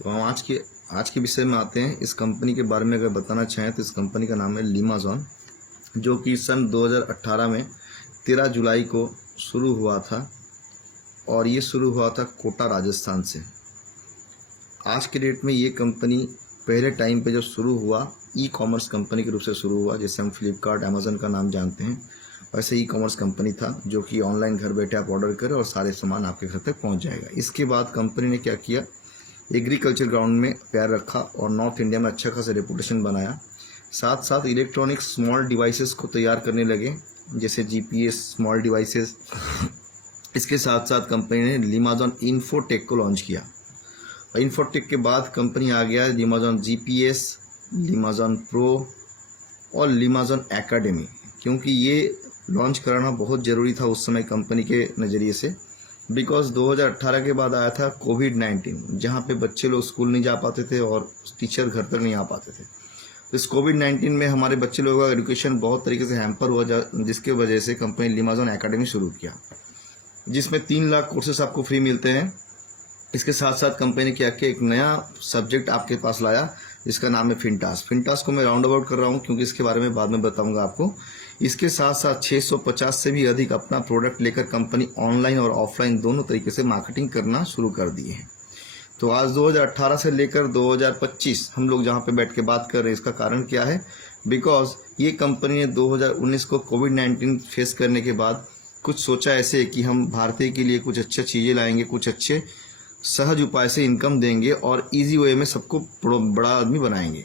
तो हम आज के विषय में आते हैं। इस कंपनी के बारे में अगर बताना चाहें तो इस कंपनी का नाम है लिमाज़ॉन, जो कि सन 2018 में 13 जुलाई को शुरू हुआ था और ये शुरू हुआ था कोटा राजस्थान से। आज के डेट में ये कंपनी पहले टाइम पे जब शुरू हुआ ई कॉमर्स कंपनी के रूप से शुरू हुआ, जैसे हम फ्लिपकार्ट अमेज़न का नाम जानते हैं, वैसे ई कॉमर्स कंपनी था जो कि ऑनलाइन घर बैठे आप ऑर्डर करें और सारे सामान आपके घर तक पहुंच जाएगा। इसके बाद कंपनी ने क्या किया, एग्रीकल्चर ग्राउंड में पैर रखा और नॉर्थ इंडिया में अच्छा खासा रेपुटेशन बनाया। साथ साथ इलेक्ट्रॉनिक स्मॉल डिवाइसेस को तैयार करने लगे, जैसे जीपीएस स्मॉल डिवाइसेस। इसके साथ साथ कंपनी ने लिमाज़ॉन इन्फोटेक को लॉन्च किया और इन्फोटेक के बाद कंपनी आ गया लिमाज़ॉन जीपीएस, लिमाज़ॉन प्रो और लिमाज़ॉन एकेडमी, क्योंकि ये लॉन्च कराना बहुत ज़रूरी था उस समय कंपनी के नज़रिए से। बिकॉज 2018 के बाद आया था कोविड-19, जहाँ पे बच्चे लोग स्कूल नहीं जा पाते थे और टीचर घर तक नहीं आ पाते थे। तो इस कोविड-19 में हमारे बच्चे लोगों का एजुकेशन बहुत तरीके से हैम्पर हुआ, जिसके वजह से कंपनी लिमाज़ॉन एकेडमी शुरू किया, जिसमें 3 लाख कोर्सेस आपको फ्री मिलते हैं। इसके साथ साथ कंपनी ने क्या किया, एक नया सब्जेक्ट आपके पास लाया जिसका नाम है फिनटास। फिनटास को मैं राउंड अबाउट कर रहा हूँ क्योंकि इसके बारे में बाद में बताऊंगा आपको। इसके साथ साथ 650 से भी अधिक अपना प्रोडक्ट लेकर कंपनी ऑनलाइन और ऑफलाइन दोनों तरीके से मार्केटिंग करना शुरू कर दिए हैं। तो आज 2018 से लेकर 2025 हम लोग जहाँ पे बैठ के बात कर रहे हैं, इसका कारण क्या है, बिकॉज ये कंपनी ने 2019 को कोविड-19 फेस करने के बाद कुछ सोचा ऐसे कि हम भारतीय के लिए कुछ अच्छी चीज़ें लाएंगे, कुछ अच्छे सहज उपाय से इनकम देंगे और इजी वे में सबको बड़ा आदमी बनाएंगे।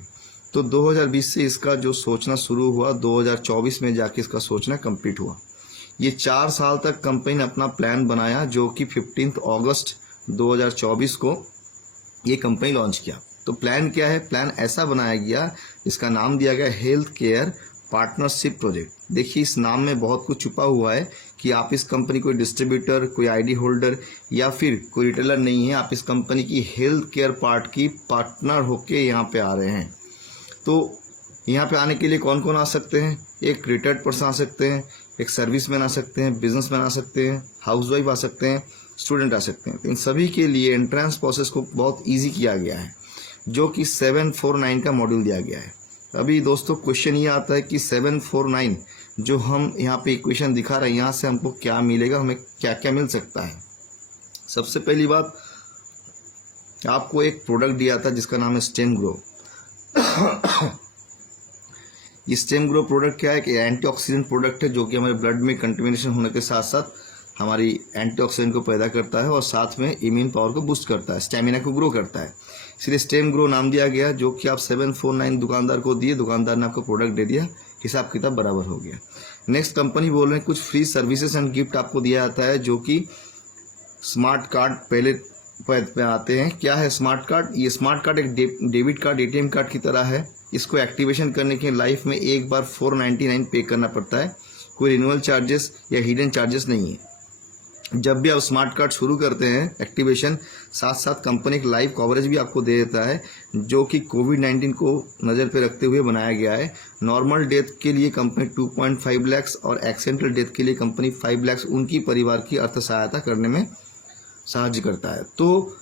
तो 2020 से इसका जो सोचना शुरू हुआ, 2024 में जाके इसका सोचना कंप्लीट हुआ। ये 4 साल तक कंपनी ने अपना प्लान बनाया, जो कि 15 अगस्त 2024 को ये कंपनी लॉन्च किया। तो प्लान क्या है, प्लान ऐसा बनाया गया, इसका नाम दिया गया हेल्थ केयर पार्टनरशिप प्रोजेक्ट। देखिए इस नाम में बहुत कुछ छुपा हुआ है कि आप इस कंपनी कोई डिस्ट्रीब्यूटर, कोई आईडी होल्डर या फिर कोई रिटेलर नहीं है, आप इस कंपनी की हेल्थ केयर पार्ट की पार्टनर होके यहाँ पे आ रहे हैं। तो यहाँ पे आने के लिए कौन कौन आ सकते हैं, एक रिटायर्ड पर्सन आ सकते हैं, एक सर्विसमैन आ सकते हैं, बिजनेसमैन आ सकते हैं, हाउसवाइफ आ सकते हैं, स्टूडेंट आ सकते हैं। तो इन सभी के लिए एंट्रेंस प्रोसेस को बहुत ईजी किया गया है, जो कि 749 का मॉड्यूल दिया गया है। अभी दोस्तों क्वेश्चन ये आता है कि 749 जो हम यहाँ पे इक्वेशन दिखा रहे हैं, यहाँ से हमको क्या मिलेगा, हमें क्या क्या मिल सकता है। सबसे पहली बात, आपको एक प्रोडक्ट दिया था जिसका नाम है स्टेम ग्रो। ये स्टेम ग्रो प्रोडक्ट क्या है कि एंटीऑक्सीडेंट प्रोडक्ट है, जो कि हमारे ब्लड में कंटेमिनेशन होने के साथ साथ हमारी एंटीऑक्सीडेंट को पैदा करता है और साथ में इम्यून पावर को बूस्ट करता है, स्टेमिना को ग्रो करता है, इसलिए स्टेम ग्रो नाम दिया गया। जो कि आप 749 दुकानदार को दिए, दुकानदार ने आपको प्रोडक्ट दे दिया, हिसाब किताब बराबर हो गया। नेक्स्ट कंपनी बोल रहे हैं कुछ फ्री सर्विसेज एंड गिफ्ट आपको दिया जाता है, जो कि स्मार्ट कार्ड पहले पे आते हैं। क्या है स्मार्ट कार्ड, ये स्मार्ट कार्ड एक डेबिट कार्ड, एटीएम कार्ड की तरह है। इसको एक्टिवेशन करने के लाइफ में एक बार 499 पे करना पड़ता है, कोई रिन्यूअल चार्जेस या हिडन चार्जेस नहीं है। जब भी आप स्मार्ट कार्ड शुरू करते हैं एक्टिवेशन, साथ साथ कंपनी एक लाइव कवरेज भी आपको दे देता है, जो कि कोविड-19 को नज़र पे रखते हुए बनाया गया है। नॉर्मल डेथ के लिए कंपनी 2.5 लाख और एक्सीडेंटल डेथ के लिए कंपनी 5 लाख उनकी परिवार की अर्थ सहायता करने में साहाय्य करता है। तो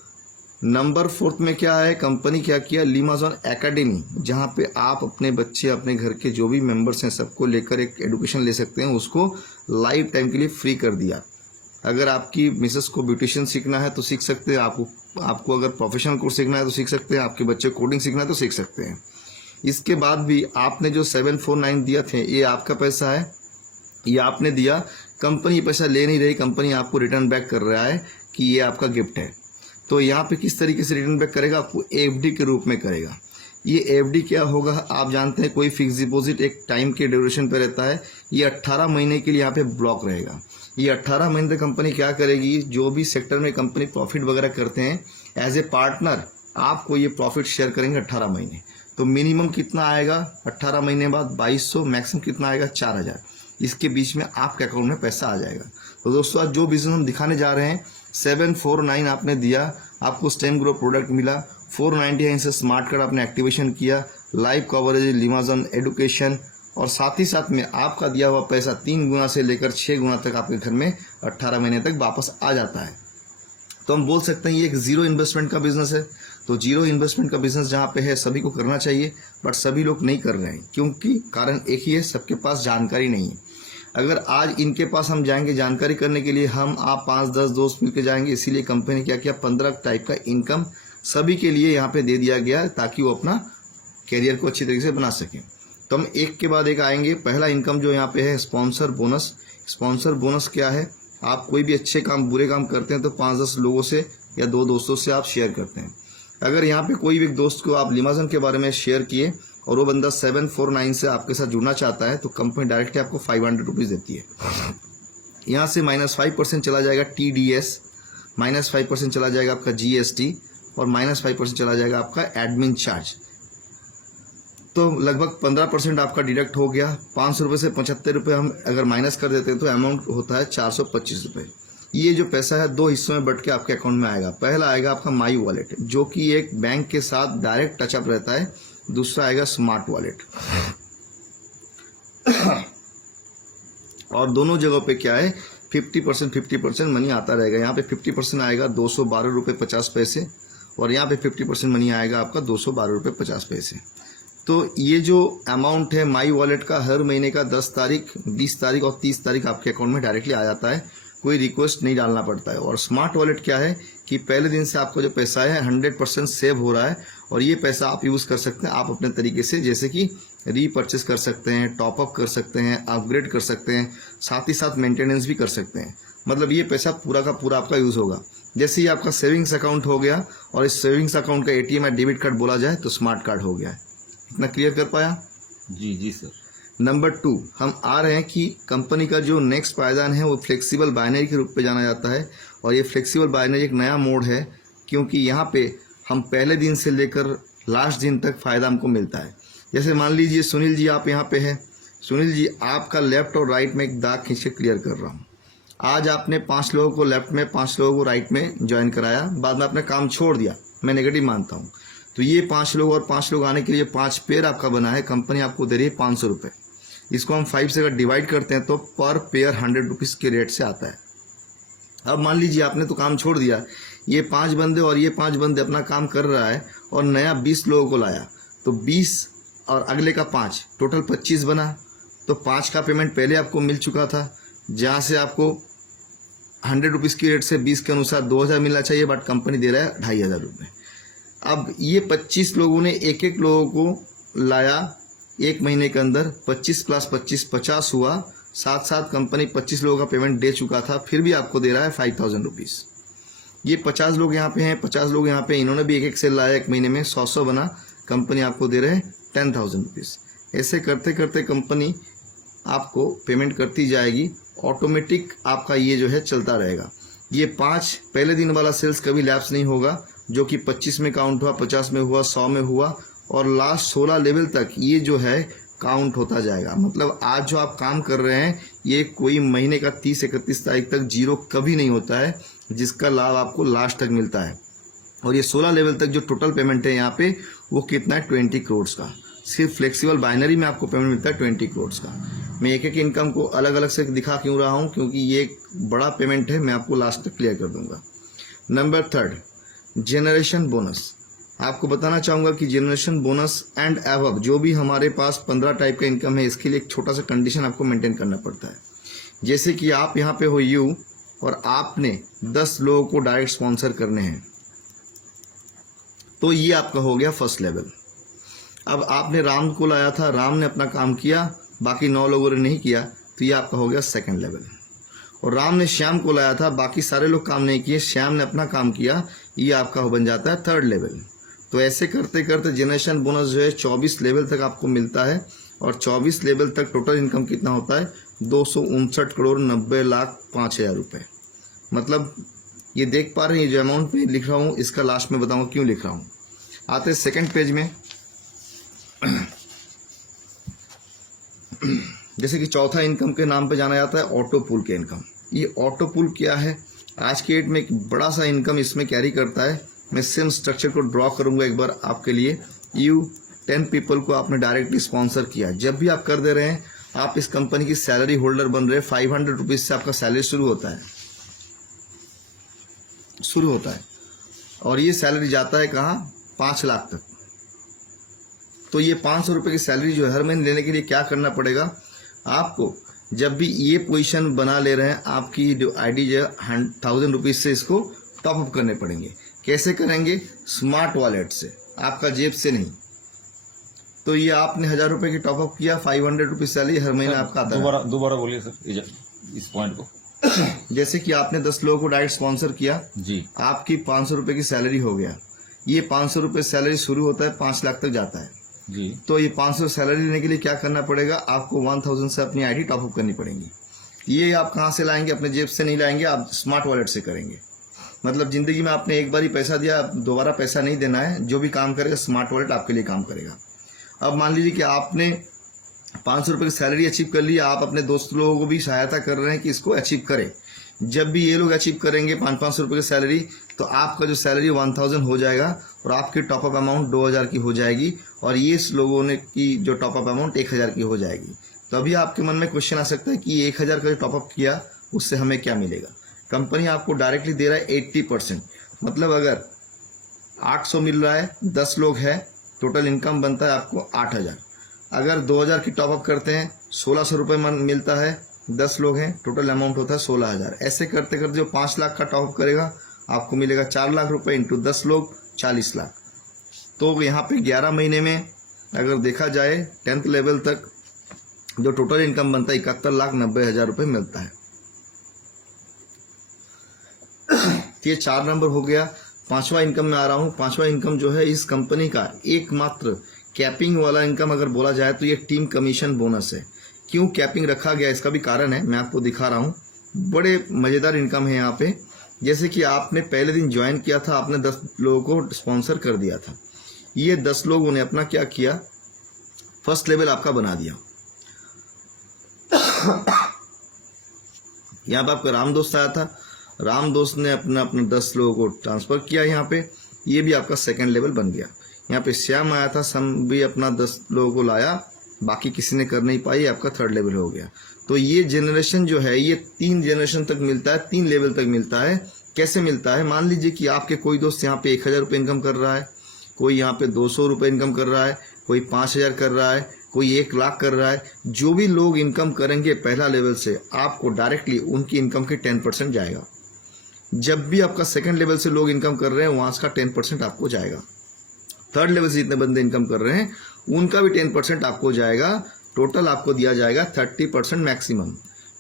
नंबर 4 में क्या है, कंपनी क्या किया, लिमाज़ॉन एकेडमी, जहाँ पे आप अपने बच्चे, अपने घर के जो भी मेंबर्स हैं सबको लेकर एक एडुकेशन ले सकते हैं, उसको लाइफ टाइम के लिए फ्री कर दिया। अगर आपकी मिसेस को ब्यूटिशियन सीखना है तो सीख सकते हैं, आपको अगर प्रोफेशनल कोर्स सीखना है तो सीख सकते हैं, आपके बच्चे कोडिंग सीखना है तो सीख सकते हैं। इसके बाद भी आपने जो 749 दिया थे, ये आपका पैसा है, ये आपने दिया, कंपनी पैसा ले नहीं रही, कंपनी आपको रिटर्न बैक कर रहा है कि ये आपका गिफ्ट है। तो यहाँ पे किस तरीके से रिटर्न बैक करेगा, आपको एफडी के रूप में करेगा। ये एफडी क्या होगा, आप जानते हैं कोई फिक्स डिपॉजिट एक टाइम के ड्यूरेशन पे रहता है, ये 18 महीने के लिए यहाँ पे ब्लॉक रहेगा। ये 18 महीने तक कंपनी क्या करेगी, जो भी सेक्टर में कंपनी प्रॉफिट वगैरह करते हैं, एज ए पार्टनर आपको ये प्रॉफिट शेयर करेंगे 18 महीने। तो मिनिमम कितना आएगा 18 महीने बाद 2200, मैक्सिमम कितना आएगा 4000। इसके बीच में आपके अकाउंट में पैसा आ जाएगा। तो दोस्तों आज जो बिजनेस हम दिखाने जा रहे हैं, 749 आपने दिया, आपको स्टेम ग्रो प्रोडक्ट मिला, 499 से स्मार्ट कार्ड आपने एक्टिवेशन किया, लाइव कवरेज, लिमाज़ॉन एडुकेशन, और साथ ही साथ में आपका दिया हुआ पैसा 3 गुना से लेकर 6 गुना तक आपके घर में 18 महीने तक वापस आ जाता है। तो हम बोल सकते हैं ये एक जीरो इन्वेस्टमेंट का बिजनेस है। तो जीरो इन्वेस्टमेंट का बिजनेस जहाँ पे है सभी को करना चाहिए, बट सभी लोग नहीं कर रहे हैं, क्योंकि कारण एक ही है, सबके पास जानकारी नहीं है। अगर आज इनके पास हम जाएंगे जानकारी करने के लिए, हम आप 5-10 दोस्त मिलकर जाएंगे, इसीलिए कंपनी ने क्या किया 15 टाइप का इनकम सभी के लिए यहाँ पे दे दिया गया ताकि वो अपना कैरियर को अच्छी तरीके से बना सकें। तो हम एक के बाद एक आएंगे। पहला इनकम जो यहाँ पे है स्पॉन्सर बोनस। स्पॉन्सर बोनस क्या है? आप कोई भी अच्छे काम बुरे काम करते हैं तो 5-10 लोगों से या 2 दोस्तों से आप शेयर करते हैं। अगर यहाँ पे कोई भी दोस्त को आप लिमाजन के बारे में शेयर किए और वो बंदा 749 से आपके साथ जुड़ना चाहता है तो कंपनी डायरेक्टली आपको 500 रुपीज़ देती है। यहाँ से -5% चला जाएगा TDS, -5% चला जाएगा आपका GST और -5% चला जाएगा आपका एडमिन चार्ज। तो लगभग 15% आपका डिडक्ट हो गया। 500 रुपये से 75 रुपये हम अगर माइनस कर देते हैं तो अमाउंट होता है 425 रुपये। ये जो पैसा है 2 हिस्सों में बट के आपके अकाउंट में आएगा। पहला आएगा आपका माई वॉलेट, जो कि एक बैंक के साथ डायरेक्ट टचअप रहता है। दूसरा आएगा स्मार्ट वॉलेट। और दोनों जगहों पे क्या है 50% मनी आता रहेगा। यहाँ पे 50% आएगा 212 रुपये 50 पैसे और यहाँ पे 50% मनी आएगा आपका 212 रुपये 50 पैसे। तो ये जो अमाउंट है माई वॉलेट का हर महीने का 10 तारीख, 20 तारीख और 30 तारीख आपके अकाउंट में डायरेक्टली आ जाता है, कोई रिक्वेस्ट नहीं डालना पड़ता है। और स्मार्ट वॉलेट क्या है कि पहले दिन से आपको जो पैसा है 100% सेव हो रहा है और ये पैसा आप यूज़ कर सकते हैं आप अपने तरीके से, जैसे कि रीपर्चेस कर सकते हैं, टॉपअप कर सकते हैं, अपग्रेड कर सकते हैं, साथ ही साथ मेंटेनेंस भी कर सकते हैं। मतलब ये पैसा पूरा का पूरा आपका यूज़ होगा। जैसे ही आपका सेविंग्स अकाउंट हो गया और इस सेविंग्स अकाउंट का ATM या डेबिट कार्ड बोला जाए तो स्मार्ट कार्ड हो गया है। इतना क्लियर कर पाया? जी सर। नंबर 2 हम आ रहे हैं कि कंपनी का जो नेक्स्ट पायदान है वो फ्लेक्सिबल बाइनरी के रूप में जाना जाता है। और ये फ्लेक्सिबल बाइनरी एक नया मोड है, क्योंकि यहाँ पे हम पहले दिन से लेकर लास्ट दिन तक फ़ायदा हमको मिलता है। जैसे मान लीजिए सुनील जी आप यहाँ पे हैं। सुनील जी आपका लेफ्ट और राइट में एक दाग खींच के क्लियर कर रहा हूँ। आज आपने 5 लोगों को लेफ्ट में 5 लोगों को राइट में ज्वाइन कराया, बाद में आपने काम छोड़ दिया, मैं नेगेटिव मानता हूँ। तो ये 5 लोग और 5 लोग आने के लिए 5 पेयर आपका बना है। कंपनी आपको दे रही है 500 रुपये। इसको हम 5 से अगर डिवाइड करते हैं तो पर पेयर 100 रुपीज़ के रेट से आता है। अब मान लीजिए आपने तो काम छोड़ दिया, ये 5 बंदे और ये 5 बंदे अपना काम कर रहा है और नया 20 लोगों को लाया, तो 20 और अगले का 5 टोटल 25 बना। तो 5 का पेमेंट पहले आपको मिल चुका था, जहाँ से आपको 100 रुपीज़ की रेट से 20 के अनुसार 2000 मिलना चाहिए, बट कंपनी दे रहा है 2500 रुपये। अब ये 25 लोगों ने एक एक लोगों को लाया एक महीने के अंदर, 25 + 25 50 हुआ। साथ साथ कंपनी 25 लोगों का पेमेंट दे चुका था, फिर भी आपको दे रहा है 5000 रुपीज़। ये 50 लोग यहाँ पे हैं, 50 लोग यहाँ पे, इन्होंने भी एक सेल लाया एक महीने में, 100 बना, कंपनी आपको दे रहे हैं 10,000 रुपीज़। ऐसे करते करते कंपनी आपको पेमेंट करती जाएगी, ऑटोमेटिक आपका ये जो है चलता रहेगा। ये 5 पहले दिन वाला सेल्स कभी लैप्स नहीं होगा, जो कि 25 में काउंट हुआ, 50 में हुआ, 100 में हुआ और लास्ट 16 लेवल तक ये जो है काउंट होता जाएगा। मतलब आज जो आप काम कर रहे हैं ये कोई महीने का 30-31 तारीख तक जीरो कभी नहीं होता है, जिसका लाभ आपको लास्ट तक मिलता है। और ये 16 लेवल तक जो टोटल पेमेंट है यहाँ पे वो कितना है 20 करोड़ का। सिर्फ फ्लेक्सिबल बाइनरी में आपको पेमेंट मिलता है 20 करोड़ का। मैं एक एक इनकम को अलग अलग से दिखा क्यों रहा हूँ, क्योंकि ये एक बड़ा पेमेंट है, मैं आपको लास्ट तक क्लियर कर दूंगा। Number 3 generation bonus. आपको बताना चाहूँगा कि जनरेशन बोनस एंड एबव जो भी हमारे पास 15 टाइप का इनकम है, इसके लिए एक छोटा सा कंडीशन आपको मेंटेन करना पड़ता है। जैसे कि आप यहाँ पे हो यू और आपने 10 लोगों को डायरेक्ट स्पॉन्सर करने हैं, तो ये आपका हो गया फर्स्ट लेवल। अब आपने राम को लाया था, राम ने अपना काम किया, बाकी 9 लोगों ने नहीं किया, तो ये आपका हो गया सेकंड लेवल। और राम ने श्याम को लाया था, बाकी सारे लोग काम नहीं किए, श्याम ने अपना काम किया, ये आपका बन जाता है थर्ड लेवल। तो ऐसे करते करते जनरेशन बोनस जो है 24 लेवल तक आपको मिलता है। और 24 लेवल तक टोटल इनकम कितना होता है 259,90,05,000 रुपये। मतलब ये देख पा रहे हैं, ये जो अमाउंट में लिख रहा हूँ इसका लास्ट में बताऊँगा क्यों लिख रहा हूँ। आते हैं सेकेंड पेज में। जैसे कि चौथा इनकम के नाम पे जाना जाता है ऑटो पूल के इनकम। ये ऑटो पूल क्या है, आज के डेट में एक बड़ा सा इनकम इसमें कैरी करता है। मैं सेम स्ट्रक्चर को ड्रॉ करूंगा एक बार आपके लिए। 10 पीपल को आपने डायरेक्टली स्पॉन्सर किया, जब भी आप कर दे रहे हैं आप इस कंपनी की सैलरी होल्डर बन रहे हैं। 500 रुपीज़ से आपका सैलरी शुरू होता है। शुरू होता है और ये सैलरी जाता है कहाँ, 5 लाख तक। तो ये 500 रुपये की सैलरी जो है हर महीने लेने के लिए क्या करना पड़ेगा आपको, जब भी ये पोजीशन बना ले रहे हैं आपकी जो आईडी जो है 1000 रुपीज़ से इसको टॉपअप करने पड़ेंगे। कैसे करेंगे, स्मार्ट वॉलेट से, आपका जेब से नहीं। तो ये आपने 1000 रुपये की टॉपअप किया, 500 रुपीज़ सैलरी हर महीने आपका आता है। दोबारा बोलिए सर इस पॉइंट को। जैसे कि आपने 10 लोगों को डायरेक्ट स्पॉन्सर किया जी, आपकी 500 रुपये की सैलरी हो गया। ये 500 रुपये सैलरी शुरू होता है, 5 लाख तक जाता है जी। तो ये 500 सैलरी लेने के लिए क्या करना पड़ेगा आपको, 1000 से अपनी आईडी टॉपअप करनी पड़ेगी। ये आप कहाँ से लाएंगे, अपने जेब से नहीं लाएंगे, आप स्मार्ट वॉलेट से करेंगे। मतलब जिंदगी में आपने एक बार ही पैसा दिया, दोबारा पैसा नहीं देना है। जो भी काम करेगा स्मार्ट वॉलेट आपके लिए काम करेगा। अब मान लीजिए कि आपने 500 रुपये की सैलरी अचीव कर ली, आप अपने दोस्त लोगों को भी सहायता कर रहे हैं कि इसको अचीव करें। जब भी ये लोग अचीव करेंगे 500 रुपये की सैलरी, तो आपका जो सैलरी 1000 हो जाएगा और आपकी टॉपअप अमाउंट 2000 की हो जाएगी और ये लोगों ने की जो टॉपअप अमाउंट 1000 की हो जाएगी। तो अभी आपके मन में क्वेश्चन आ सकता है कि 1000 का जो टॉपअप किया उससे हमें क्या मिलेगा। कंपनी आपको डायरेक्टली दे रहा है 80%। मतलब अगर 800 मिल रहा है, 10 लोग हैं, टोटल इनकम बनता है आपको 8000। अगर 2000 की टॉपअप करते हैं 1600 रुपये मिलता है, 10 लोग हैं, टोटल अमाउंट होता है 16000। ऐसे करते करते जो 5 लाख का टॉपअप करेगा आपको मिलेगा 4 लाख रुपए इंटू 10 लोग 40 लाख। तो यहाँ पे 11 महीने में अगर देखा जाए 10th लेवल तक जो टोटल इनकम बनता है 71,90,000 रुपये मिलता है। ये 4 नंबर हो गया। 5वां इनकम में आ रहा हूँ। 5वां इनकम जो है इस कंपनी का एकमात्र कैपिंग वाला इनकम अगर बोला जाए तो ये टीम कमीशन बोनस है। क्यों कैपिंग रखा गया इसका भी कारण है, मैं आपको दिखा रहा हूँ। बड़े मज़ेदार इनकम है यहाँ पे। जैसे कि आपने पहले दिन ज्वाइन किया था, आपने 10 लोगों को स्पॉन्सर कर दिया था। ये 10 लोगों ने अपना क्या किया, फर्स्ट लेवल आपका बना दिया। यहाँ पे आपका राम दोस्त आया था, राम दोस्त ने अपना 10 लोगों को ट्रांसफ़र किया यहाँ पे, ये भी आपका सेकंड लेवल बन गया। यहाँ पे श्याम आया था, सम भी अपना 10 लोगों को लाया, बाकी किसी ने कर नहीं पाई, आपका थर्ड लेवल हो गया। तो ये जनरेशन जो है ये 3 जनरेशन तक मिलता है, 3 लेवल तक मिलता है। कैसे मिलता है, मान लीजिए कि आपके कोई दोस्त यहाँ पे 1000 रुपये इनकम कर रहा है, कोई यहाँ पे 200 रुपये इनकम कर रहा है, कोई 5000 कर रहा है, कोई 1 लाख कर रहा है। जो भी लोग इनकम करेंगे पहला लेवल से, आपको डायरेक्टली उनकी इनकम के 10% जाएगा। जब भी आपका सेकंड लेवल से लोग इनकम कर रहे हैं वहाँ का 10% आपको जाएगा। थर्ड लेवल से जितने बंदे इनकम कर रहे हैं उनका भी 10% आपको जाएगा। टोटल आपको दिया जाएगा 30% मैक्सिमम।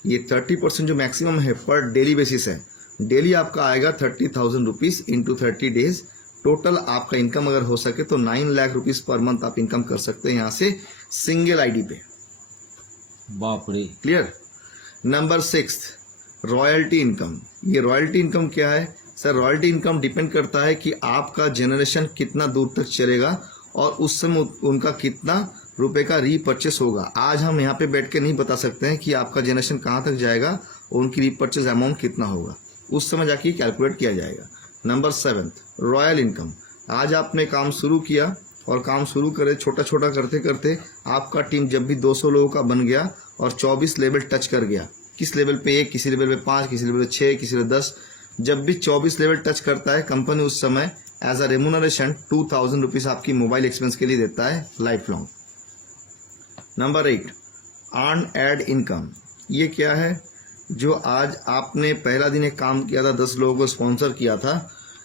ये 30% जो मैक्सिमम है पर डेली बेसिस है। डेली आपका आएगा 30,000 रुपीज़ इंटू 30 डेज। टोटल आपका इनकम अगर हो सके तो 9 लाख रुपीज़ पर मंथ आप इनकम कर सकते हैं यहाँ से सिंगल आईडी पे। बाप रे। क्लियर। Number 6 royalty income. ये रॉयल्टी इनकम क्या है सर? रॉयल्टी इनकम डिपेंड करता है कि आपका जनरेशन कितना दूर तक चलेगा और उस समय उनका कितना रुपए का रीपरचेस होगा। आज हम यहाँ पे बैठ के नहीं बता सकते हैं कि आपका जनरेशन कहाँ तक जाएगा और उनकी रीपरचेस अमाउंट कितना होगा, उस समय जाके कैलकुलेट किया जाएगा। Number 7 royal income. आज आपने काम शुरू किया और काम शुरू करे छोटा छोटा करते करते आपका टीम जब भी 200 लोगों का बन गया और 24 लेवल टच कर गया, किस लेवल पे 1, किसी लेवल पे 5, किसी लेवल पे 6, किसी लेवल 10, जब भी 24 लेवल टच करता है कंपनी उस समय एज अ रेमुनरेशन 2000 रुपीज़ आपकी मोबाइल एक्सपेंस के लिए देता है life long. Number 8 earned income. ये क्या है? जो आज आपने पहला दिन एक काम किया था, 10 लोगों को स्पॉन्सर किया था,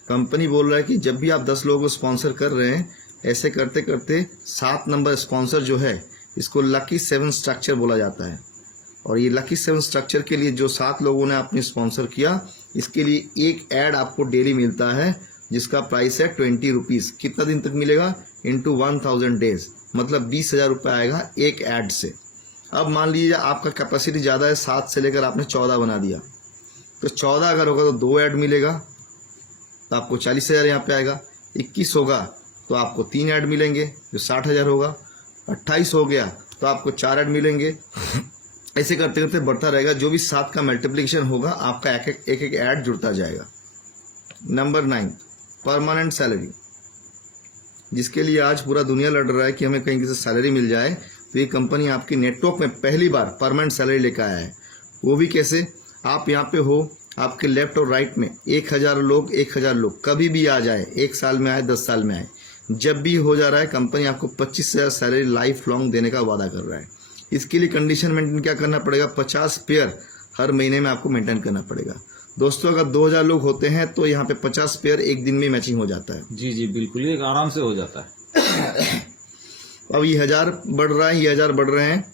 कंपनी बोल रहा है कि जब भी आप 10 लोगों को स्पॉन्सर कर रहे हैं ऐसे करते करते 7 नंबर स्पॉन्सर जो है इसको लकी 7 स्ट्रक्चर बोला जाता है। और ये लकी 7 स्ट्रक्चर के लिए जो 7 लोगों ने आपने स्पॉन्सर किया इसके लिए एक ऐड आपको डेली मिलता है जिसका प्राइस है 20 रुपीज़। कितना दिन तक मिलेगा? इंटू 1000 डेज, मतलब 20,000 रुपये आएगा एक ऐड से। अब मान लीजिए आपका कैपेसिटी ज़्यादा है, 7 से लेकर आपने 14 बना दिया, तो 14 अगर होगा तो 2 ऐड मिलेगा तो आपको 40,000 यहाँ पे आएगा। 21 होगा तो आपको 3 ऐड मिलेंगे जो 60,000 होगा। 28 हो गया तो आपको 4 ऐड मिलेंगे। ऐसे करते करते बढ़ता रहेगा। जो भी 7 का मल्टीप्लिकेशन होगा आपका एक एक ऐड जुड़ता जाएगा। नंबर 9 परमानेंट सैलरी, जिसके लिए आज पूरा दुनिया लड़ रहा है कि हमें कहीं से सैलरी मिल जाए। तो ये कंपनी आपकी नेटवर्क में पहली बार परमानेंट सैलरी लेकर आया है। वो भी कैसे? आप यहाँ पे हो, आपके लेफ्ट और राइट में 1000 लोग कभी भी आ जाए, 1 साल में आए 10 साल में आए, जब भी हो जा रहा है, कंपनी आपको 25,000 सैलरी लाइफ लॉन्ग देने का वादा कर रहा है। इसके लिए कंडीशन मेंटेन क्या करना पड़ेगा, 50 पेयर हर महीने में आपको मेंटेन करना पड़ेगा। दोस्तों अगर 2000 लोग होते हैं तो यहाँ पे 50 पेयर एक दिन में मैचिंग हो जाता है। जी जी बिल्कुल, ये आराम से हो जाता है। अब ये 1000 बढ़ रहा है, ये 1000 बढ़ रहे हैं।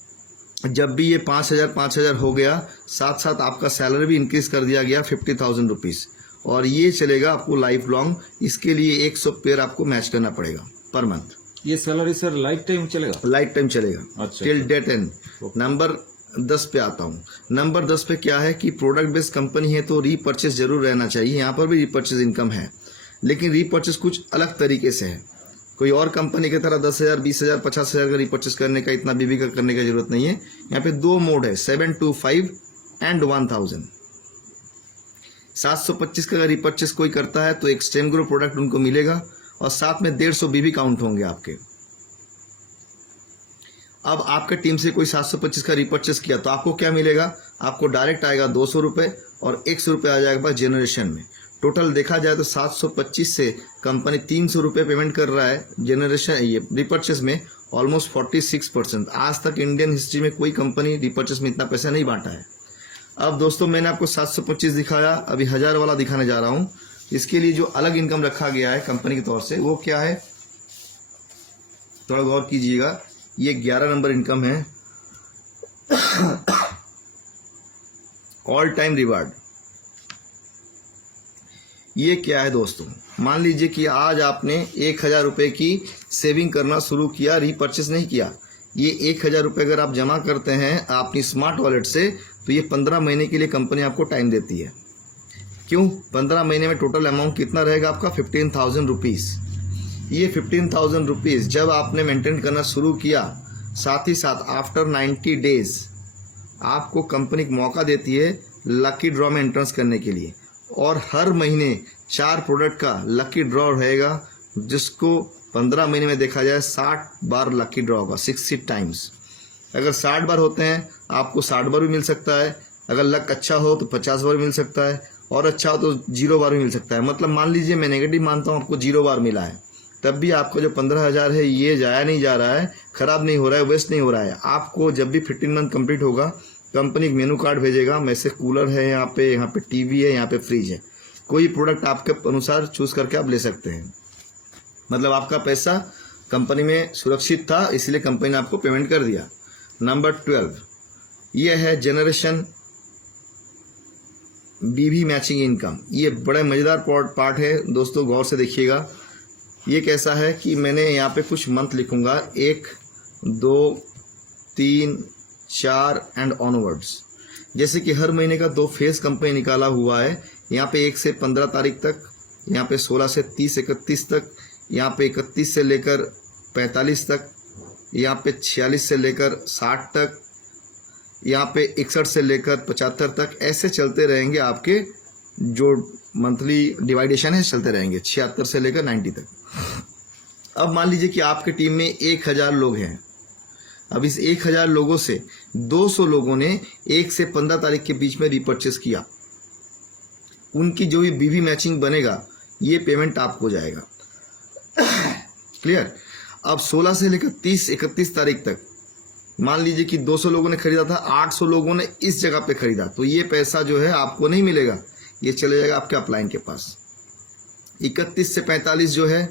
जब भी ये 5000 हो गया, साथ साथ आपका सैलरी भी इंक्रीज कर दिया गया 50,000 रुपीज़, और ये चलेगा आपको लाइफ लॉन्ग। इसके लिए 100 पेयर आपको मैच करना पड़ेगा पर मंथ। ये सैलरी सर लाइफ टाइम चलेगा? लाइफ टाइम चलेगा, अच्छा। Till date and. नंबर 10 पे आता हूँ। नंबर 10 पे क्या है कि प्रोडक्ट बेस्ड कंपनी है तो रीपर्चेस जरूर रहना चाहिए। यहाँ पर भी रीपर्चेस इनकम है, लेकिन रीपर्चेस कुछ अलग तरीके से है। कोई और कंपनी की तरह 10,000, 20,000, 50,000 का रीपर्चेस करने का, इतना बीबी का करने की जरूरत नहीं है। यहाँ पे 2 मोड है, 725 एंड 1000। 725 का अगर रीपर्चेस कोई करता है तो एक स्टेम ग्रो प्रोडक्ट उनको मिलेगा, और साथ में 150 बीबी काउंट होंगे आपके। अब आपके टीम से कोई 725 का रीपर्चेस किया तो आपको क्या मिलेगा, आपको डायरेक्ट आएगा 200 रुपये और 100 रुपये आ जाएगा जेनरेशन में। टोटल देखा जाए तो 725 से कंपनी 300 रुपये पेमेंट कर रहा है जेनरेशन, ये रीपर्चेस में ऑलमोस्ट 46%। आज तक इंडियन हिस्ट्री में कोई कंपनी रीपर्चेस में इतना पैसा नहीं बांटा है। अब दोस्तों मैंने आपको 725 दिखाया, अभी 1000 वाला दिखाने जा रहा हूँ। इसके लिए जो अलग इनकम रखा गया है कंपनी के तौर से, वो क्या है, थोड़ा गौर कीजिएगा। ये 11 नंबर इनकम है, ऑल टाइम रिवार्ड। ये क्या है दोस्तों, मान लीजिए कि आज आपने 1000 रुपये की सेविंग करना शुरू किया, रीपर्चेस नहीं किया। ये 1000 रुपये अगर आप जमा करते हैं अपनी स्मार्ट वॉलेट से, तो ये 15 महीने के लिए कंपनी आपको टाइम देती है। क्यों? 15 महीने में टोटल अमाउंट कितना रहेगा आपका, 15,000 रुपीज़। ये 15,000 रुपीज़ जब आपने मेंटेन करना शुरू किया, साथ ही साथ आफ्टर 90 डेज आपको कंपनी मौका देती है लकी ड्रॉ में एंट्रेंस करने के लिए, और हर महीने 4 प्रोडक्ट का लकी ड्रॉ रहेगा, जिसको 15 महीने में देखा जाए 60 बार लकी ड्रॉ होगा, 60 टाइम्स। अगर 60 बार होते हैं आपको 60 बार भी मिल सकता है, अगर लक अच्छा हो तो 50 बार मिल सकता है, और अच्छा हो तो 0 बार भी मिल सकता है। मतलब मान लीजिए मैं नेगेटिव मानता हूँ, आपको 0 बार मिला है, तब भी आपका जो 15,000 है ये जाया नहीं जा रहा है, खराब नहीं हो रहा है, वेस्ट नहीं हो रहा है। आपको जब भी 15 मंथ कंप्लीट होगा, कंपनी एक मेनू कार्ड भेजेगा, में से कूलर है, यहाँ पे टीवी है, यहाँ पे फ्रिज है। कोई प्रोडक्ट आपके अनुसार चूज करके आप ले सकते हैं। मतलब आपका पैसा कंपनी में सुरक्षित था, इसलिए कंपनी ने आपको पेमेंट कर दिया। नंबर 12 ये है जनरेशन बीवी मैचिंग इनकम। ये बड़े मज़ेदार पार्ट है दोस्तों, गौर से देखिएगा। ये कैसा है कि मैंने यहाँ पे कुछ मंथ लिखूंगा, 1, 2, 3, 4 एंड ऑनवर्ड्स। जैसे कि हर महीने का 2 फेज कंपनी निकाला हुआ है। यहाँ पे 1 से 15 तारीख तक, यहाँ पे 16 से 30-31 तक, यहाँ पे 31 से लेकर 45 तक, यहाँ पे 46 से लेकर 60 तक, यहाँ पे 61 से लेकर 75 तक। ऐसे चलते रहेंगे आपके जो मंथली डिवाइडेशन है, चलते रहेंगे 76 से लेकर 90 तक। अब मान लीजिए कि आपके टीम में 1000 लोग हैं। अब इस 1000 लोगों से 200 लोगों ने 1 से 15 तारीख के बीच में रीपर्चेस किया। उनकी जो भी बीवी मैचिंग बनेगा, ये पेमेंट आपको जाएगा। क्लियर? अब 16 से लेकर 30-31 तारीख तक मान लीजिए कि 200 लोगों ने खरीदा था, 800 लोगों ने इस जगह पे खरीदा, तो ये पैसा जो है आपको नहीं मिलेगा, ये चले जाएगा आपके अपलाइन के पास। 31 से 45 जो है,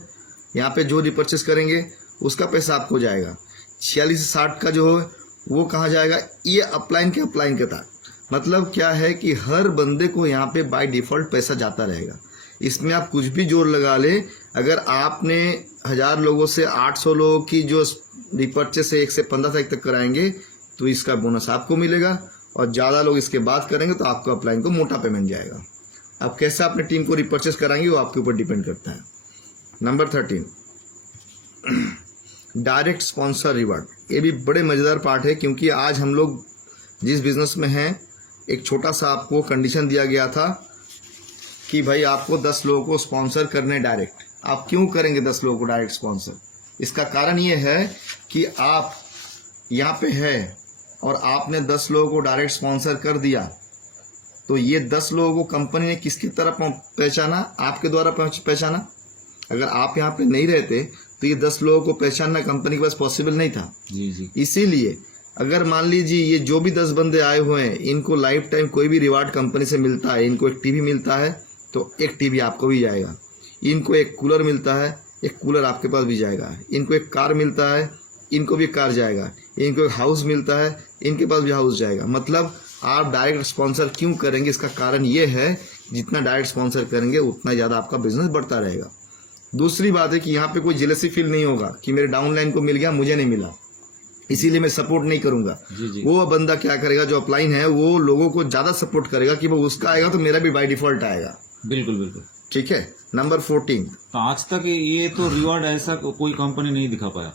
यहाँ पे जो रिपर्चेस करेंगे उसका पैसा आपको जाएगा। 46 से 60 का जो है वो कहाँ जाएगा, ये अपलाइन के तहत। मतलब क्या है कि हर बंदे को यहाँ पे बाय डिफॉल्ट पैसा जाता रहेगा। इसमें आप कुछ भी जोर लगा ले, अगर आपने 1000 लोगों से 800 लोगों की जो रिपर्चेस है 1 से 15 तारीख तक कराएंगे, तो इसका बोनस आपको मिलेगा, और ज़्यादा लोग इसके बाद करेंगे तो आपको अपलाइन को मोटा पेमेंट जाएगा। अब कैसे अपने टीम को रिपर्चेस कराएंगे वो आपके ऊपर डिपेंड करता है। Number 13 direct sponsor reward. ये भी बड़े मज़ेदार पार्ट है, क्योंकि आज हम लोग जिस बिजनेस में हैं, एक छोटा सा आपको कंडीशन दिया गया था कि भाई आपको 10 लोगों को स्पॉन्सर करने डायरेक्ट। आप क्यों करेंगे 10 लोगों को डायरेक्ट स्पॉन्सर? इसका कारण ये है कि आप यहाँ पे है और आपने 10 लोगों को डायरेक्ट स्पॉन्सर कर दिया, तो ये 10 लोगों को कंपनी ने किसकी तरह पहचाना? आपके द्वारा पहचाना। अगर आप यहाँ पे नहीं रहते तो ये 10 लोगों को पहचानना कंपनी के पास पॉसिबल नहीं था। जी जी। इसीलिए अगर मान लीजिए ये जो भी 10 बंदे आए हुए हैं, इनको लाइफ टाइम कोई भी रिवार्ड कंपनी से मिलता है, इनको एक टीवी मिलता है तो एक टीवी आपको भी जाएगा, इनको एक कूलर मिलता है, एक कूलर आपके पास भी जाएगा, इनको एक कार मिलता है, इनको भी कार जाएगा, इनको एक हाउस मिलता है, इनके पास भी हाउस जाएगा। मतलब आप डायरेक्ट स्पॉन्सर क्यों करेंगे? इसका कारण ये है जितना डायरेक्ट स्पॉन्सर करेंगे उतना ज़्यादा आपका बिजनेस बढ़ता रहेगा। दूसरी बात है कि यहाँ पे कोई जेलसी फील नहीं होगा कि मेरे डाउनलाइन को मिल गया, मुझे नहीं मिला, इसीलिए मैं सपोर्ट नहीं करूंगा। जी जी। वो बंदा क्या करेगा, जो अपलाइन है वो लोगों को ज्यादा सपोर्ट करेगा कि वो उसका आएगा तो मेरा भी बाय डिफॉल्ट आएगा। बिल्कुल बिल्कुल। ठीक है। नंबर 14, तो आज तक ये तो रिवार्ड ऐसा कोई कंपनी नहीं दिखा पाया।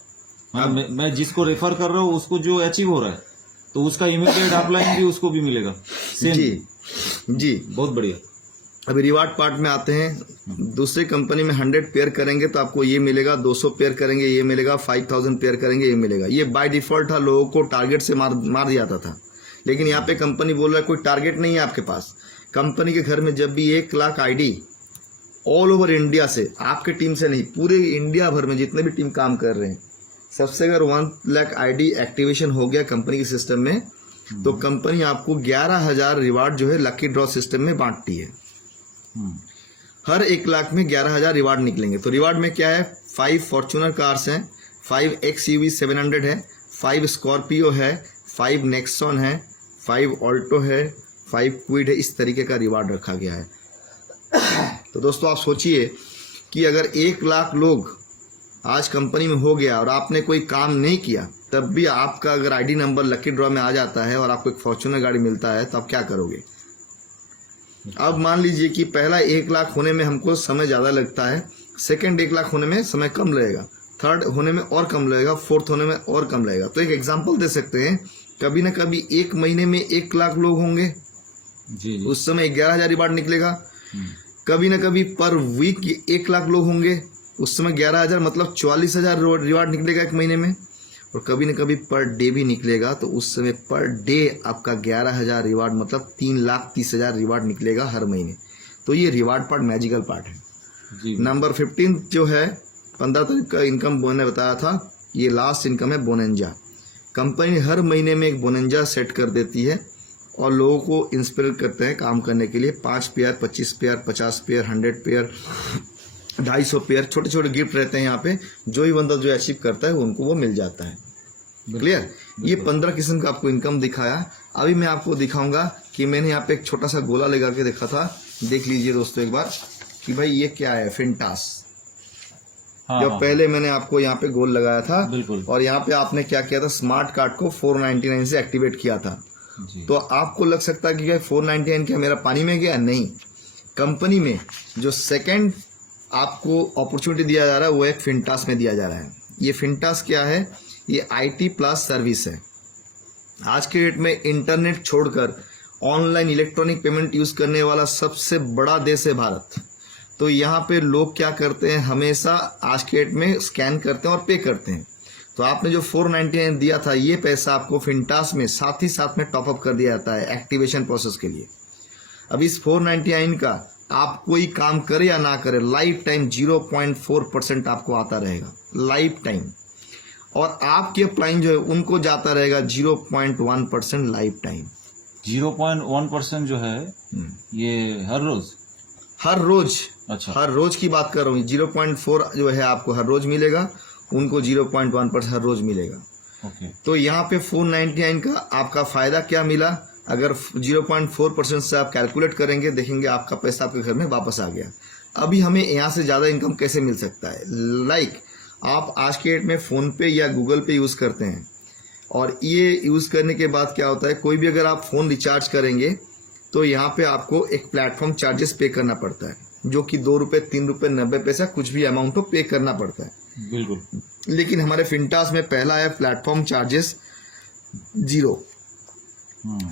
मतलब मैं जिसको रेफर कर रहा हूँ उसको जो अचीव हो रहा है तो उसका इमीडिएट अपलाइन भी उसको भी मिलेगा। सेम। जी जी। बहुत बढ़िया। अभी रिवार्ड पार्ट में आते हैं। दूसरी कंपनी में 100 पेयर करेंगे तो आपको ये मिलेगा, 200 पेयर करेंगे ये मिलेगा, 5000 पेयर करेंगे ये मिलेगा। ये बाय डिफॉल्ट था, लोगों को टारगेट से मार दिया जाता था। लेकिन यहाँ पे कंपनी बोल रहा है कोई टारगेट नहीं है आपके पास। कंपनी के घर में जब भी 1 lakh ID all over India से, आपके टीम से नहीं, पूरे इंडिया भर में जितने भी टीम काम कर रहे हैं, सबसे अगर 1 लाख आईडी एक्टिवेशन हो गया कंपनी के सिस्टम में तो कंपनी आपको 11,000 रिवार्ड जो है लकी ड्रॉ सिस्टम में बांटती है। हर 1 लाख में 11,000 रिवार्ड निकलेंगे। तो रिवार्ड में क्या है? 5 फॉर्च्यूनर कार्स हैं, 5 XUV 700 है, 5 स्कॉर्पियो है, 5 नेक्सॉन है, 5 ऑल्टो है, 5 क्विड है। इस तरीके का रिवार्ड रखा गया है। तो दोस्तों आप सोचिए कि अगर 1 लाख लोग आज कंपनी में हो गया और आपने कोई काम नहीं किया, तब भी आपका अगर आईडी नंबर लकी ड्रॉ में आ जाता है और आपको एक फॉर्च्यूनर गाड़ी मिलता है तो आप क्या करोगे? अब मान लीजिए कि पहला 1 लाख होने में हमको समय ज़्यादा लगता है, सेकंड 1 लाख होने में समय कम लगेगा, थर्ड होने में और कम लगेगा, फोर्थ होने में और कम लगेगा। तो एक एग्जांपल दे सकते हैं, कभी ना कभी 1 महीने में 1 लाख लोग होंगे, जी जी। उस समय 11,000 रिवार्ड निकलेगा। कभी ना कभी पर वीक 1 लाख लोग होंगे, उस समय 11,000 मतलब 44,000 रिवार्ड निकलेगा 1 महीने में। और कभी न कभी पर डे भी निकलेगा तो उस समय पर डे आपका 11,000 रिवार्ड मतलब 3,30,000 रिवार्ड निकलेगा हर महीने। तो ये रिवार्ड पार्ट मैजिकल पार्ट है जी। नंबर 15 जो है 15 तारीख का इनकम मैंने बताया था, ये लास्ट इनकम है बोनंजा। कंपनी हर महीने में एक बोनंजा सेट कर देती है और लोगों को इंस्पायर करते हैं काम करने के लिए। 5 pair, 25 pair, 50 pair, 100 pair, 250 pair, छोटे छोटे गिफ्ट रहते हैं यहाँ पे। जो ही बंदा जो अचीव करता है उनको वो मिल जाता है। क्लियर? ये 15 किस्म का आपको इनकम दिखाया। अभी मैं आपको दिखाऊंगा कि मैंने यहाँ पे एक छोटा सा गोला लगा के देखा था। देख लीजिए दोस्तों एक बार कि भाई ये क्या है, फिंटास। जो पहले मैंने आपको यहाँ पे गोल लगाया था, बिल्कुल। और यहाँ पे आपने क्या किया था, स्मार्ट कार्ड को 499 से एक्टिवेट किया था। जी। तो आपको लग सकता है कि 499 क्या मेरा पानी में गया? नहीं। कंपनी में जो सेकंड आपको अपॉर्चुनिटी दिया जा रहा है वो एक फिंटास में दिया जा रहा है। ये फिंटास क्या है? ये IT प्लस सर्विस है। आज के डेट में इंटरनेट छोड़कर ऑनलाइन इलेक्ट्रॉनिक पेमेंट यूज करने वाला सबसे बड़ा देश है भारत। तो यहाँ पे लोग क्या करते हैं, हमेशा आज के डेट में स्कैन करते हैं और पे करते हैं। तो आपने जो 499 दिया था, ये पैसा आपको फिंटास में साथ ही साथ में टॉपअप कर दिया जाता है एक्टिवेशन प्रोसेस के लिए। अब इस 499 का आप कोई काम करे या ना करे, लाइफ टाइम 0.4% आपको आता रहेगा लाइफ टाइम। और आपके अपलाइन जो है उनको जाता रहेगा 0.1% लाइफ टाइम। 0.1% जो है ये हर रोज। अच्छा। हर रोज की बात कर रहा हूँ। 0.4 जो है आपको हर रोज मिलेगा, उनको 0.1% हर रोज मिलेगा। ओके। तो यहाँ पे 499 का आपका फायदा क्या मिला? अगर 0.4% से आप कैलकुलेट करेंगे, देखेंगे आपका पैसा आपके घर में वापस आ गया। अभी हमें यहाँ से ज़्यादा इनकम कैसे मिल सकता है? लाइक आप आज के डेट में फ़ोन पे या गूगल पे यूज़ करते हैं, और ये यूज़ करने के बाद क्या होता है, कोई भी अगर आप फ़ोन रिचार्ज करेंगे तो यहाँ पे आपको एक प्लेटफॉर्म चार्जेस पे करना पड़ता है, जो कि 2 रुपये, 3 रुपये 90 पैसा कुछ भी अमाउंट हो पे करना पड़ता है। बिल्कुल। लेकिन हमारे फिंटास में पहला है प्लेटफॉर्म चार्जेस 0।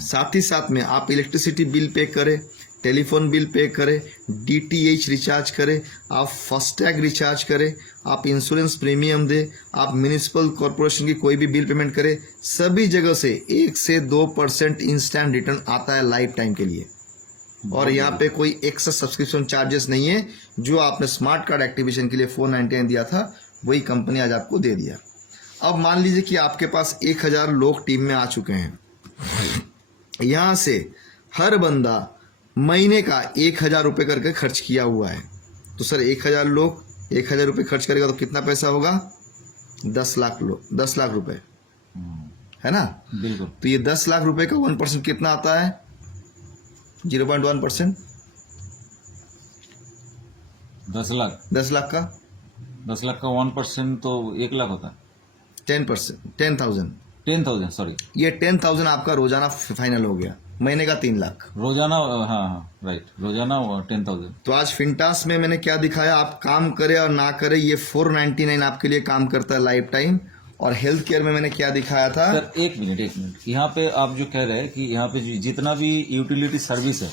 साथ ही साथ में आप इलेक्ट्रिसिटी बिल पे करें, टेलीफोन बिल पे करें, DTH रिचार्ज करें, आप फास्टैग रिचार्ज करें, आप इंश्योरेंस प्रीमियम दें, आप म्यूनिसिपल कॉरपोरेशन की कोई भी बिल पेमेंट करें, सभी जगह से 1 से 2% इंस्टेंट रिटर्न आता है लाइफ टाइम के लिए। और यहाँ पे कोई एक्स्ट्रा सब्सक्रिप्शन चार्जेस नहीं है। जो आपने स्मार्ट कार्ड एक्टिवेशन के लिए 499 दिया था वही कंपनी आज आपको दे दिया। अब मान लीजिए कि आपके पास 1000 लोग टीम में आ चुके हैं, यहाँ से हर बंदा महीने का 1000 रुपये करके खर्च किया हुआ है। तो सर 1000 लोग 1000 रुपये खर्च करेगा तो कितना पैसा होगा? 10 लाख लोग 10 लाख रुपए, है ना? बिल्कुल। तो ये 10 लाख रुपए का 1% कितना आता है? 0.1%। 10 लाख 10 लाख का 1% तो 1 लाख होता है। 10%, 10,000। 10,000 सॉरी, ये 10,000 आपका रोजाना फाइनल हो गया, महीने का 3 लाख। रोजाना। हाँ राइट, रोजाना 10,000। तो आज फिंटास में मैंने क्या दिखाया, आप काम करे और ना करे ये 499 आपके लिए काम करता है लाइफ टाइम। और हेल्थ केयर में मैंने क्या दिखाया था? सर एक मिनट, यहाँ पे आप जो कह रहे हैं कि यहाँ पे जितना भी यूटिलिटी सर्विस है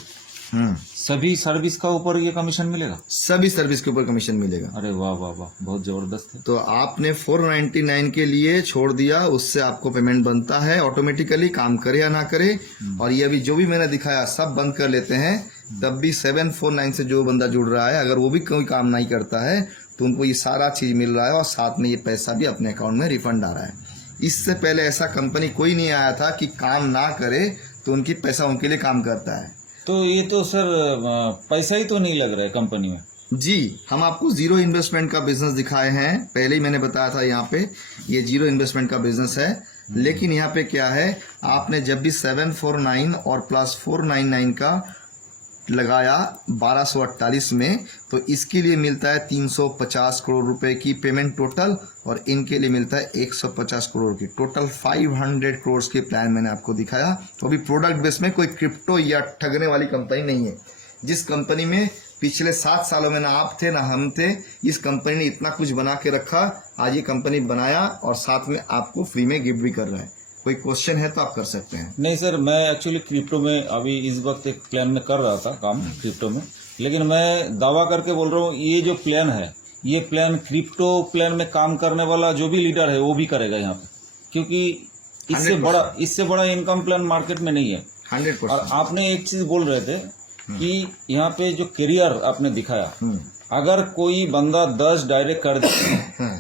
सभी सर्विस का ऊपर ये कमीशन मिलेगा? सभी सर्विस के ऊपर कमीशन मिलेगा। अरे वाह वाह वाह, बहुत जबरदस्त है। तो आपने 499 के लिए छोड़ दिया, उससे आपको पेमेंट बनता है ऑटोमेटिकली, काम करे या ना करे। और ये अभी जो भी मैंने दिखाया सब बंद कर लेते हैं, तब भी 749 से जो बंदा जुड़ रहा है अगर वो भी कोई काम नहीं करता है तो उनको ये सारा चीज मिल रहा है और साथ में ये पैसा भी अपने अकाउंट में रिफंड आ रहा है। इससे पहले ऐसा कंपनी कोई नहीं आया था कि काम ना करे तो उनकी पैसा उनके लिए काम करता है। तो ये तो सर पैसा ही तो नहीं लग रहा है कंपनी में। जी, हम आपको जीरो इन्वेस्टमेंट का बिजनेस दिखाए हैं, पहले ही मैंने बताया था यहाँ पे ये जीरो इन्वेस्टमेंट का बिजनेस है। लेकिन यहाँ पे क्या है, आपने जब भी 749 और प्लस 499 का लगाया 1248 में, तो इसके लिए मिलता है 350 करोड़ रुपए की पेमेंट टोटल, और इनके लिए मिलता है 150 करोड़ की टोटल 500 करोड़ के प्लान मैंने आपको दिखाया। तो अभी प्रोडक्ट बेस में कोई क्रिप्टो या ठगने वाली कंपनी नहीं है। जिस कंपनी में पिछले 7 सालों में ना आप थे ना हम थे, इस कंपनी ने इतना कुछ बना के रखा, आज ये कंपनी बनाया और साथ में आपको फ्री में गिफ्ट भी कर रहा है। कोई क्वेश्चन है तो आप कर सकते हैं। नहीं सर, मैं एक्चुअली क्रिप्टो में अभी इस वक्त एक प्लान में कर रहा था काम क्रिप्टो में, लेकिन मैं दावा करके बोल रहा हूँ ये जो प्लान है ये प्लान क्रिप्टो प्लान में काम करने वाला जो भी लीडर है वो भी करेगा यहाँ पे, क्योंकि इससे बड़ा इनकम प्लान मार्केट में नहीं है। 100%। और आपने एक चीज बोल रहे थे कि यहाँ पे जो करियर आपने दिखाया, अगर कोई बंदा 10 डायरेक्ट कर दे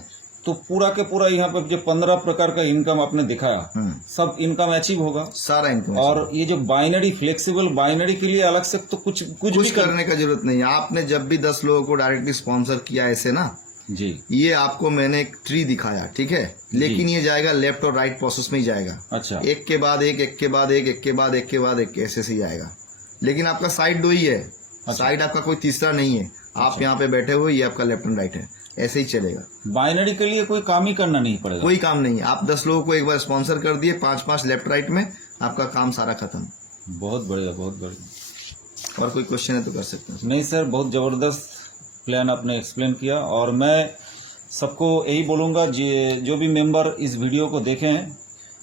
तो पूरा के पूरा यहाँ पे जो 15 प्रकार का इनकम आपने दिखाया सब इनकम अचीव होगा, सारा इनकम। और ये जो बाइनरी फ्लेक्सिबल बाइनरी के लिए अलग से तो कुछ भी करने का जरूरत नहीं है। आपने जब भी 10 लोगों को डायरेक्टली स्पॉन्सर किया ऐसे ना जी, ये आपको मैंने एक ट्री दिखाया, ठीक है, लेकिन ये जाएगा लेफ्ट और राइट प्रोसेस में ही जाएगा। अच्छा, एक के बाद एक, एक के बाद एक, एक के बाद एक के बाद एक, ऐसे से ही आएगा। लेकिन आपका साइड 2 ही है। अच्छा। साइड आपका कोई तीसरा नहीं है। आप अच्छा। यहाँ पे बैठे हुए, ये आपका लेफ्ट एंड राइट है, ऐसे ही चलेगा। बाइनरी के लिए कोई काम ही करना नहीं पड़ेगा, कोई काम नहीं। आप 10 लोगों को एक बार स्पॉन्सर कर दिए, 5-5 लेफ्ट राइट में, आपका काम सारा खत्म। बहुत बढ़िया, बहुत बढ़िया। और कोई क्वेश्चन है तो कर सकते हैं। नहीं सर, बहुत जबरदस्त प्लान आपने एक्सप्लेन किया, और मैं सबको यही बोलूँगा जो भी मेंबर इस वीडियो को देखें,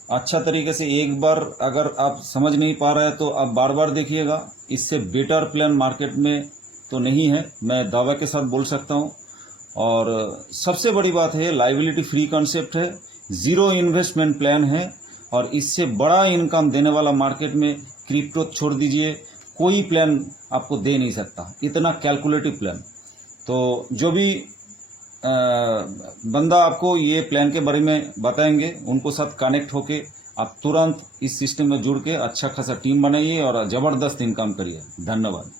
अच्छा तरीके से एक बार अगर आप समझ नहीं पा रहे हैं तो आप बार बार देखिएगा। इससे बेटर प्लान मार्केट में तो नहीं है, मैं दावा के साथ बोल सकता हूँ। और सबसे बड़ी बात है, लायबिलिटी फ्री कॉन्सेप्ट है, जीरो इन्वेस्टमेंट प्लान है, और इससे बड़ा इनकम देने वाला मार्केट में क्रिप्टो छोड़ दीजिए, कोई प्लान आपको दे नहीं सकता, इतना कैलकुलेटिव प्लान। तो जो भी बंदा आपको ये प्लान के बारे में बताएंगे, उनको साथ कनेक्ट होके आप तुरंत इस सिस्टम में जुड़ के अच्छा खासा टीम बनाइए और ज़बरदस्त इनकम करिए। धन्यवाद।